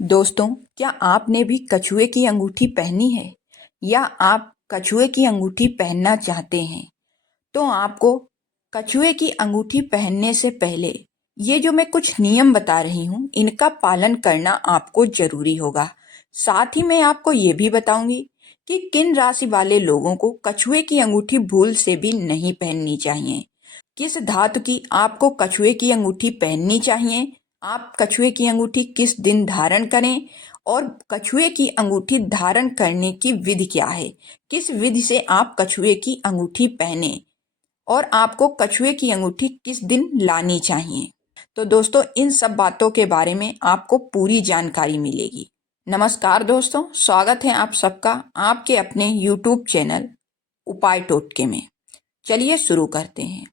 दोस्तों, क्या आपने भी कछुए की अंगूठी पहनी है या आप कछुए की अंगूठी पहनना चाहते हैं? तो आपको कछुए की अंगूठी पहनने से पहले ये जो मैं कुछ नियम बता रही हूँ, इनका पालन करना आपको जरूरी होगा। साथ ही मैं आपको ये भी बताऊंगी कि किन राशि वाले लोगों को कछुए की अंगूठी भूल से भी नहीं पहननी चाहिए। किस धातु की आपको कछुए की अंगूठी पहननी चाहिए, आप कछुए की अंगूठी किस दिन धारण करें और कछुए की अंगूठी धारण करने की विधि क्या है, किस विधि से आप कछुए की अंगूठी पहने और आपको कछुए की अंगूठी किस दिन लानी चाहिए। तो दोस्तों, इन सब बातों के बारे में आपको पूरी जानकारी मिलेगी। नमस्कार दोस्तों, स्वागत है आप सबका आपके अपने YouTube चैनल उपाय टोटके में। चलिए शुरू करते हैं।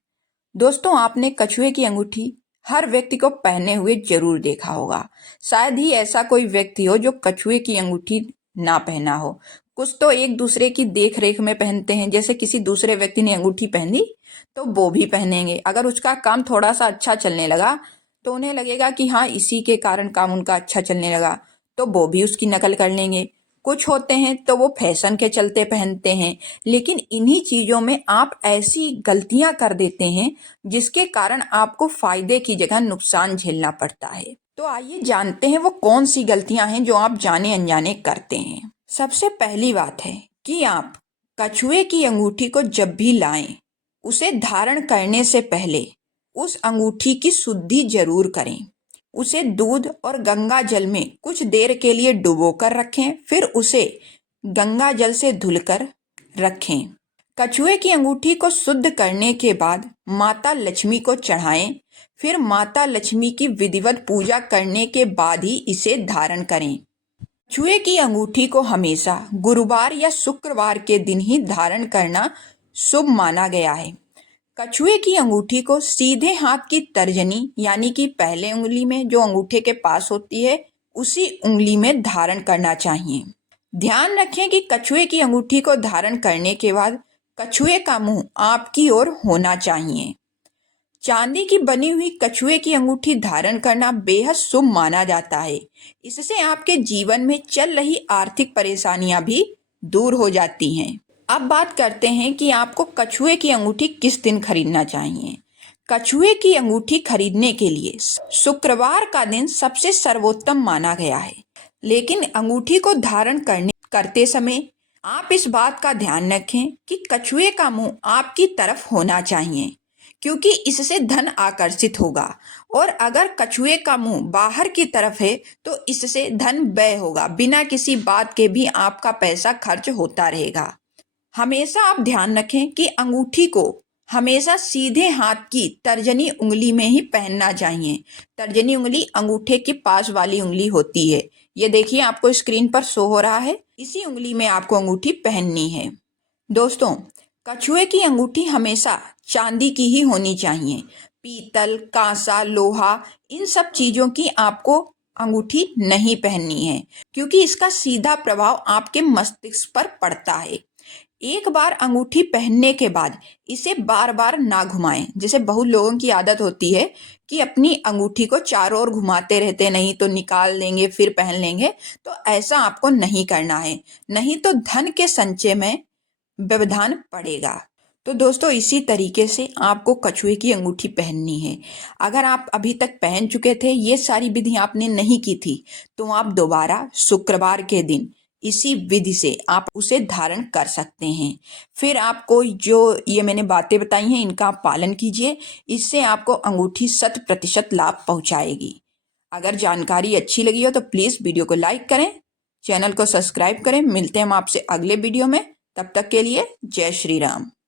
दोस्तों, आपने कछुए की अंगूठी हर व्यक्ति को पहने हुए जरूर देखा होगा। शायद ही ऐसा कोई व्यक्ति हो जो कछुए की अंगूठी ना पहना हो। कुछ तो एक दूसरे की देख रेख में पहनते हैं, जैसे किसी दूसरे व्यक्ति ने अंगूठी पहनी तो वो भी पहनेंगे। अगर उसका काम थोड़ा सा अच्छा चलने लगा तो उन्हें लगेगा कि हाँ, इसी के कारण काम उनका अच्छा चलने लगा, तो वो भी उसकी नकल कर लेंगे। कुछ होते हैं तो वो फैशन के चलते पहनते हैं, लेकिन इन्हीं चीजों में आप ऐसी गलतियां कर देते हैं जिसके कारण आपको फायदे की जगह नुकसान झेलना पड़ता है। तो आइए जानते हैं वो कौन सी गलतियां हैं जो आप जाने अनजाने करते हैं। सबसे पहली बात है कि आप कछुए की अंगूठी को जब भी लाएं, उसे धारण करने से पहले उस अंगूठी की शुद्धि जरूर करें। उसे दूध और गंगा जल में कुछ देर के लिए डुबोकर रखें, फिर उसे गंगा जल से धुलकर रखें। कछुए की अंगूठी को शुद्ध करने के बाद माता लक्ष्मी को चढ़ाएं, फिर माता लक्ष्मी की विधिवत पूजा करने के बाद ही इसे धारण करें। कछुए की अंगूठी को हमेशा गुरुवार या शुक्रवार के दिन ही धारण करना शुभ माना गया है। कछुए की अंगूठी को सीधे हाथ की तर्जनी यानी कि पहले उंगली में जो अंगूठे के पास होती है, उसी उंगली में धारण करना चाहिए। ध्यान रखें कि कछुए की अंगूठी को धारण करने के बाद कछुए का मुंह आपकी ओर होना चाहिए। चांदी की बनी हुई कछुए की अंगूठी धारण करना बेहद शुभ माना जाता है। इससे आपके जीवन में चल रही आर्थिक परेशानियां भी दूर हो जाती हैं। अब बात करते हैं कि आपको कछुए की अंगूठी किस दिन खरीदना चाहिए। कछुए की अंगूठी खरीदने के लिए शुक्रवार का दिन सबसे सर्वोत्तम माना गया है, लेकिन अंगूठी को धारण करते समय आप इस बात का ध्यान रखें कि कछुए का मुंह आपकी तरफ होना चाहिए, क्योंकि इससे धन आकर्षित होगा, और अगर कछुए का मुंह बाहर की तरफ है तो इससे धन व्यय होगा। बिना किसी बात के भी आपका पैसा खर्च होता रहेगा। हमेशा आप ध्यान रखें कि अंगूठी को हमेशा सीधे हाथ की तर्जनी उंगली में ही पहनना चाहिए। तर्जनी उंगली अंगूठे के पास वाली उंगली होती है। ये देखिए, आपको स्क्रीन पर शो हो रहा है। इसी उंगली में आपको अंगूठी पहननी है। दोस्तों, कछुए की अंगूठी हमेशा चांदी की ही होनी चाहिए। पीतल, कांसा, लोहा, इन सब चीजों की आपको अंगूठी नहीं पहननी है, क्योंकि इसका सीधा प्रभाव आपके मस्तिष्क पर पड़ता है। एक बार अंगूठी पहनने के बाद इसे बार बार ना घुमाएं। जैसे बहुत लोगों की आदत होती है कि अपनी अंगूठी को चारों ओर घुमाते रहते, नहीं तो निकाल देंगे फिर पहन लेंगे। तो ऐसा आपको नहीं करना है, नहीं तो धन के संचय में व्यवधान पड़ेगा। तो दोस्तों, इसी तरीके से आपको कछुए की अंगूठी पहननी है। अगर आप अभी तक पहन चुके थे, ये सारी विधि आपने नहीं की थी, तो आप दोबारा शुक्रवार के दिन इसी विधि से आप उसे धारण कर सकते हैं। फिर आपको जो ये मैंने बातें बताई हैं, इनका आप पालन कीजिए। इससे आपको अंगूठी 100% लाभ पहुंचाएगी। अगर जानकारी अच्छी लगी हो तो प्लीज़ वीडियो को लाइक करें, चैनल को सब्सक्राइब करें। मिलते हैं हम आपसे अगले वीडियो में। तब तक के लिए जय श्री राम।